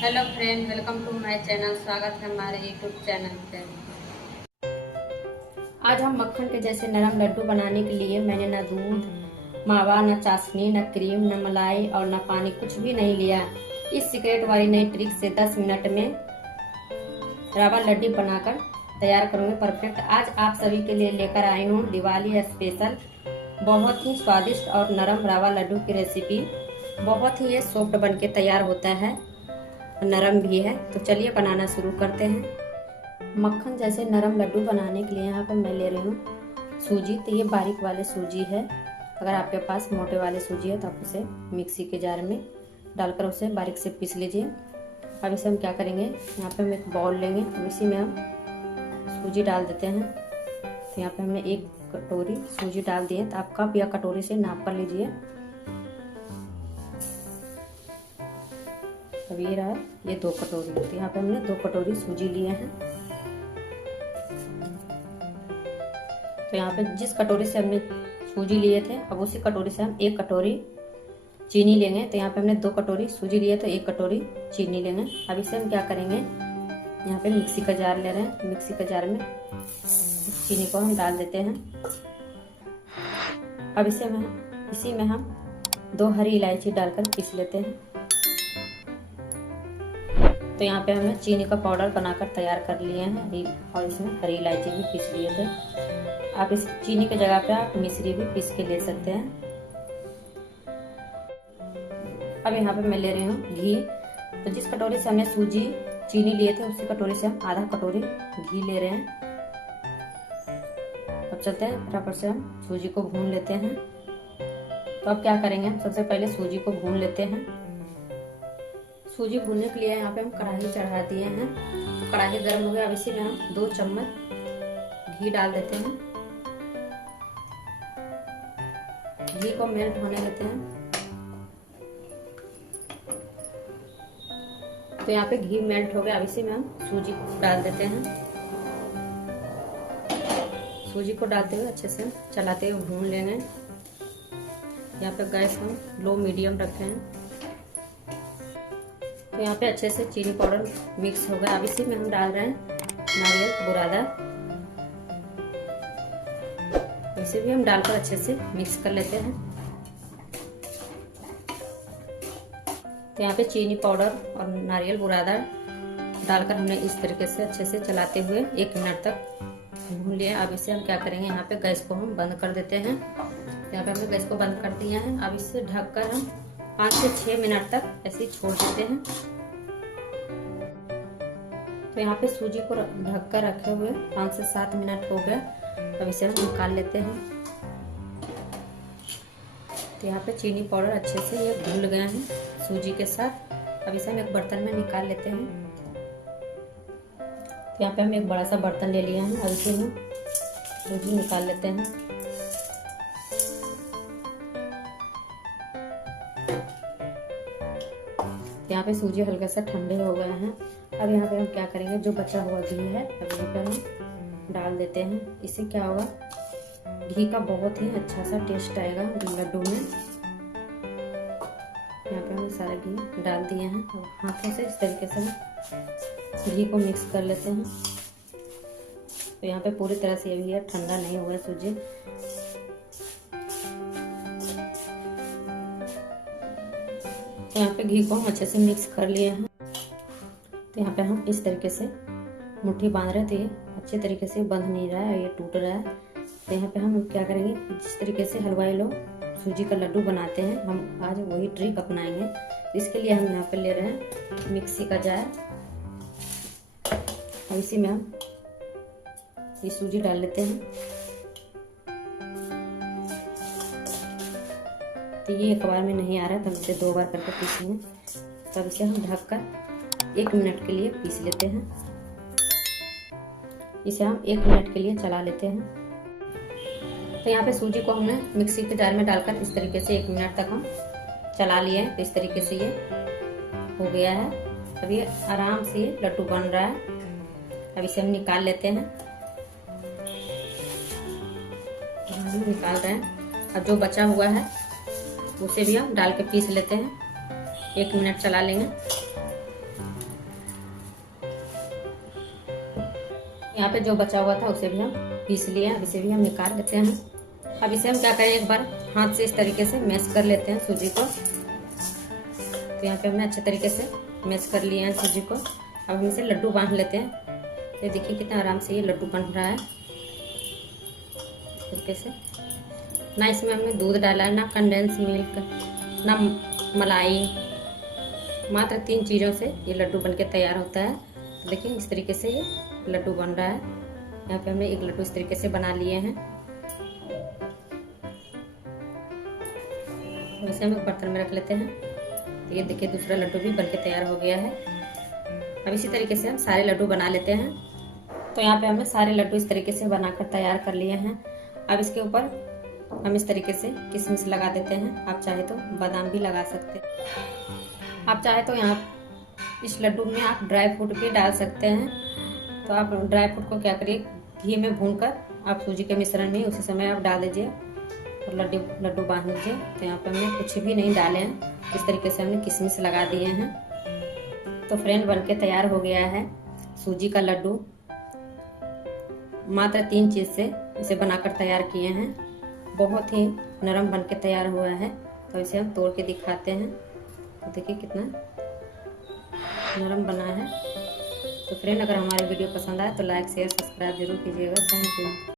Hello friend, welcome to my channel. स्वागत है हमारे यूट्यूब चैनल पे। आज हम मक्खन के जैसे नरम लड्डू बनाने के लिए मैंने न दूध, मावा, न चाशनी, न क्रीम, न मलाई और न पानी, कुछ भी नहीं लिया। इस सीक्रेट वाली नई ट्रिक से 10 मिनट में रवा लड्डू बनाकर तैयार करूंगी परफेक्ट। आज आप सभी के लिए लेकर आई हूँ दिवाली स्पेशल बहुत ही स्वादिष्ट और नरम रवा लड्डू की रेसिपी। बहुत ही ये सॉफ्ट बन के तैयार होता है, नरम भी है। तो चलिए बनाना शुरू करते हैं। मक्खन जैसे नरम लड्डू बनाने के लिए यहाँ पर मैं ले रही हूँ सूजी। तो ये बारीक वाले सूजी है। अगर आपके पास मोटे वाले सूजी है तो आप उसे मिक्सी के जार में डालकर उसे बारीक से पीस लीजिए। अब इसे हम क्या करेंगे, यहाँ पे हम एक बाउल लेंगे, अब इसी में हम सूजी डाल देते हैं। तो यहाँ पे हमने 1 कटोरी सूजी डाल दी है। तो आप कप या कटोरी से नाप कर लीजिए। अब ये रहा, ये 2 कटोरी। तो यहाँ पे हमने 2 कटोरी सूजी लिए हैं। तो यहाँ पे जिस कटोरी से हमने सूजी लिए थे, अब उसी कटोरी से हम 1 कटोरी चीनी लेंगे। तो यहाँ पे हमने 2 कटोरी सूजी लिए तो 1 कटोरी चीनी लेंगे। अब इसे हम क्या करेंगे, यहाँ पे मिक्सी का जार ले रहे हैं। मिक्सी के जार में चीनी को हम डाल देते हैं। अब इसी में हम 2 हरी इलायची डालकर पीस लेते हैं। तो यहाँ पे हमने चीनी का पाउडर बनाकर तैयार कर लिए हैं और इसमें हरी इलायची भी पीस लिए थे। आप इस चीनी के जगह पे आप मिश्री भी पीस के ले सकते हैं। अब यहाँ पे मैं ले रही हूँ घी। तो जिस कटोरी से हमने सूजी चीनी लिए थे उसी कटोरी से हम आधा कटोरी घी ले रहे हैं। अब चलते हैं फटाफट से हम सूजी को भून लेते हैं। तो अब क्या करेंगे, हम सबसे पहले सूजी को भून लेते हैं। सूजी भूनने के लिए यहाँ पे हम कढ़ाई चढ़ा दिए हैं। कढ़ाई गर्म हो गया। अब इसी में हम 2 चम्मच घी डाल देते हैं। घी को मेल्ट होने देते हैं। तो यहाँ पे घी मेल्ट हो गया। अब इसी में हम सूजी डाल देते हैं। सूजी को डालते हुए अच्छे से चलाते हुए भून लेंगे। यहाँ पे गैस हम लो मीडियम रखे हैं। तो यहाँ पे अच्छे से चीनी पाउडर मिक्स हो गया। अब इसी में हम डाल रहे हैं नारियल बुरादा। इसे भी हम डालकर अच्छे से मिक्स कर लेते हैं। तो यहाँ पे चीनी पाउडर और नारियल बुरादा डालकर हमने इस तरीके से अच्छे से चलाते हुए 1 मिनट तक भून लिया। अब इसे हम क्या करेंगे, यहाँ पे गैस को हम बंद कर देते हैं। यहाँ पे हमने गैस को बंद कर दिया है। अब इसे ढककर हम 5 से 6 मिनट तक ऐसे ही छोड़ देते हैं। तो यहाँ पे सूजी को ढककर रखे हुए 5 से 7 मिनट हो गए। अब इसे हम निकाल लेते हैं। तो यहाँ पे चीनी पाउडर अच्छे से ये घुल गए हैं सूजी के साथ। अब इसे हम एक बर्तन में निकाल लेते हैं। तो यहाँ पे हम एक बड़ा सा बर्तन ले लिया है। अब इसे हम सूजी निकाल लेते हैं। यहाँ पे सूजी हल्के से ठंडे हो गए हैं। अब यहाँ पे हम क्या करेंगे, जो बचा हुआ घी है अब यहाँ पे हम डाल देते हैं। इससे क्या होगा, घी का बहुत ही अच्छा सा टेस्ट आएगा लड्डू में। यहाँ पे हम सारा घी डाल दिए हैं। अब हाथों से इस तरीके से घी को मिक्स कर लेते हैं। तो यहाँ पे पूरी तरह से ये भी है, ठंडा नहीं हुआ सूजी। यहाँ पे घी को हम अच्छे से मिक्स कर लिए हैं। तो यहाँ पे हम इस तरीके से मुट्ठी बांध रहे थे, ये अच्छे तरीके से बंध नहीं रहा है, ये टूट रहा है। तो यहाँ पे हम क्या करेंगे, जिस तरीके से हलवाई लोग सूजी का लड्डू बनाते हैं, हम आज वही ट्रिक अपनाएंगे। तो इसके लिए हम यहाँ पे ले रहे हैं मिक्सी का जार। और इसी में हम ये सूजी डाल लेते हैं। तो ये एक बार में नहीं आ रहा है, तो हम इसे 2 बार करके पीसेंगे। तब इसे हम ढककर 1 मिनट के लिए पीस लेते हैं। इसे हम 1 मिनट के लिए चला लेते हैं। तो यहाँ पे सूजी को हमने मिक्सी के जार में डालकर इस तरीके से 1 मिनट तक हम चला लिए हैं। तो इस तरीके से ये हो गया है। अब ये आराम से लड्डू बन रहा है। अब इसे हम निकाल लेते हैं। हम निकाल रहे हैं। अब जो बचा हुआ है उसे भी हम डाल के पीस लेते हैं। 1 मिनट चला लेंगे। यहाँ पे जो बचा हुआ था उसे भी हम पीस लिए। अब इसे भी हम निकाल लेते हैं। अब इसे हम क्या करें, एक बार हाथ से इस तरीके से मैश कर लेते हैं सूजी को। तो यहाँ पे हमने अच्छे तरीके से मैश कर लिए हैं सूजी को। अब हम इसे लड्डू बांध लेते हैं। ये देखिए कितना आराम से ये लड्डू बन रहा है इस तरीके से। ना इसमें हमने दूध डाला है, ना कंडेंस मिल्क, ना मलाई, मात्र 3 चीज़ों से ये लड्डू बनके तैयार होता है। तो देखिए इस तरीके से ये लड्डू बन रहा है। यहाँ पे हमने एक लड्डू इस तरीके से बना लिए हैं। वैसे हम एक बर्तन में रख लेते हैं। तो ये देखिए दूसरा लड्डू भी बनके तैयार हो गया है। अब इसी तरीके से हम सारे लड्डू बना लेते हैं। तो यहाँ पे हमने सारे लड्डू इस तरीके से बनाकर तैयार कर लिए हैं। अब इसके ऊपर हम इस तरीके से किशमिश लगा देते हैं। आप चाहे तो बादाम भी लगा सकते हैं। आप चाहे तो यहाँ इस लड्डू में आप ड्राई फ्रूट भी डाल सकते हैं। तो आप ड्राई फ्रूट को क्या करिए, घी में भूनकर आप सूजी के मिश्रण में उसी समय आप डाल दीजिए और लड्डू बांध लीजिए। तो यहाँ पे हमने कुछ भी नहीं डाले हैं, इस तरीके से हमने किशमिश लगा दिए हैं। तो फ्रेंड बनके तैयार हो गया है सूजी का लड्डू। मात्र 3 चीज़ से इसे बनाकर तैयार किए हैं। बहुत ही नरम बनके तैयार हुआ है। तो इसे हम तोड़ के दिखाते हैं। तो देखिए कितना नरम बना है। तो फ्रेंड अगर हमारी वीडियो पसंद आए तो लाइक शेयर सब्सक्राइब जरूर कीजिएगा। Thank you.